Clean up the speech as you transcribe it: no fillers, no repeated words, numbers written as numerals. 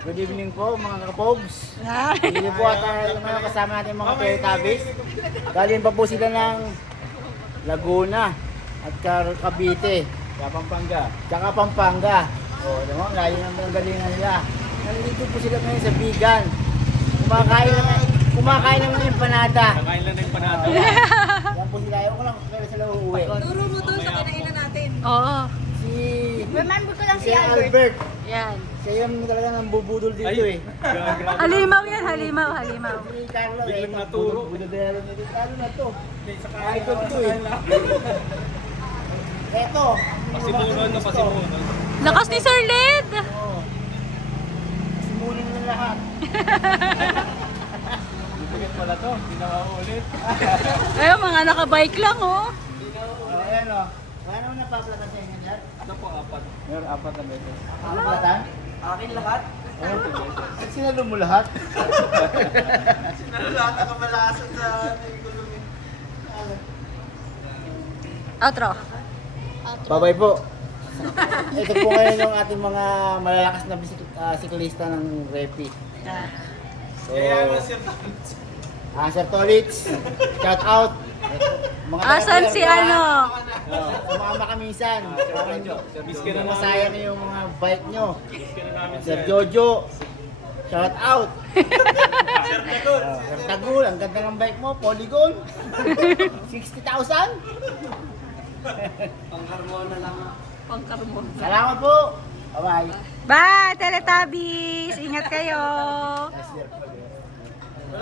Good evening po mga kapogs. Hindi po at ngayon kasama natin mga Teletubbies. Galing pa po sila ng Laguna at Cavite. Tsaka Pampanga. O, alam mo, layo ng galingan nila. Nandito po sila ngayon sa Bigan. Kumakain lang ng empanada. Kakain lang ng empanada. Yan po sila. Ayaw ko lang kaya sila uuwi. Turo mo to sa kinainan natin. Oo. Si Remember ko lang si Albert. Yan. Siya yung talaga nang bubudol dito eh. Halimaw yan, halimaw, halimaw. Si Carlo eh. Biglang naturo. Budodero nito. Lalo na to. Ito to eh. Eto. Pasimulan na pasimulan. Lakas ni Sir Led! Oo. Simulan na lahat. Dito pala to, hindi na maulit. Ayun, mga nakabike lang, oh. Ayan o. Paano mo napaplatan sa inyo dyan? Ito po, apat. Meron apat na beses. Napaplatan? Akin lahat. Oo. At sinalo mo lahat? Sinalo lahat ang kamalasan sa economy. Outro. Babay po. Ito po ngayon yung ating mga malalakas na siklista ng Repi. So, Sir Tolitz, shout out. Mga Asan si ano? Sumama kami minsan. Biskin na Masaya na yung mga bike nyo. Biskin na namin Sir Jojo, shout out. Sir Tagul, ang ganda ng bike mo, Polygon. 60,000. Pangkarmona lang. Pangkarmon. Salamat po. Bye-bye. Bye, Teletubbies! Ingat kayo! Yes, sir.